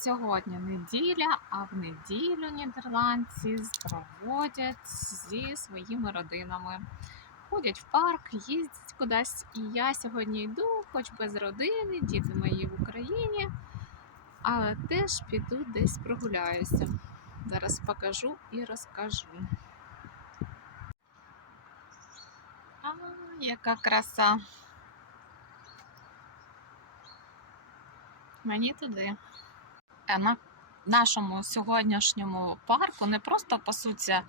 Сьогодні неділя, а в неділю нідерландці проводять зі своїми родинами. Ходять в парк, їздять кудись. І я сьогодні йду, хоч без родини, діти мої в Україні, але теж піду десь прогуляюся. Зараз покажу і розкажу. А, яка краса! Мені туди. Е, На нашому сьогоднішньому парку не просто пасуться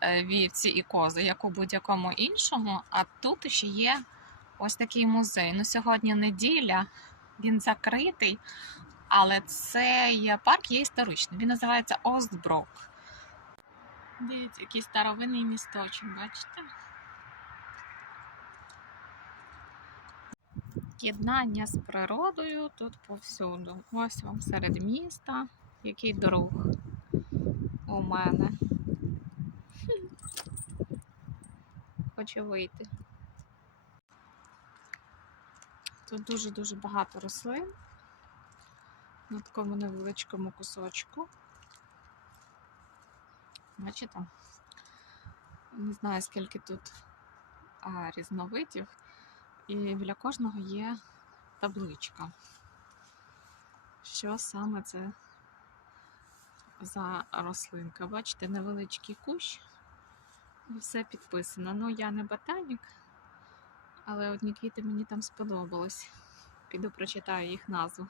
е, вівці і кози, як у будь-якому іншому, а тут ще є ось такий музей. Ну, сьогодні неділя, він закритий, але цей парк є історичний. Він називається Остброк. Дивіться, який старовинний місточок, бачите? Єднання з природою тут повсюду. Ось вам серед міста, який друг у мене. Хочу вийти. Тут дуже-дуже багато рослин на такому невеличкому кусочку. Бачите? Не знаю, скільки тут а, різновидів. І біля кожного є табличка. Що саме це за рослинка? Бачите, невеличкий кущ, і все підписано. Ну, я не ботанік, але одні квіти мені там сподобались. Піду прочитаю їх назву.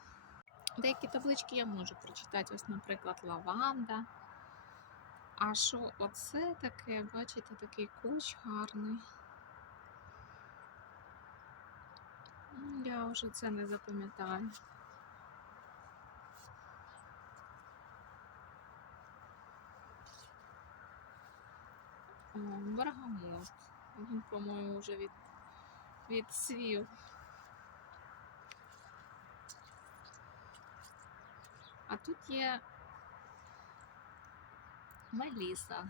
Деякі таблички я можу прочитати. Ось, наприклад, лаванда. А що оце таке? Бачите, такий кущ гарний. Я вже це не запам'ятаю. Бергамот. Він, по-моєму, вже від, відсвів. А тут є Меліса.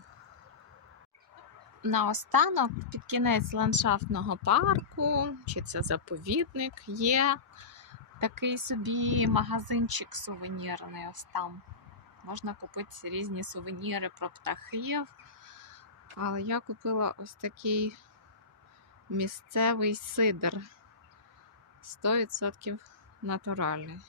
Наостанок, під кінець ландшафтного парку, чи це заповідник, є такий собі магазинчик сувенірний. Ось там. Можна купити різні сувеніри про птахів. Але я купила ось такий місцевий сидр. 100% натуральний.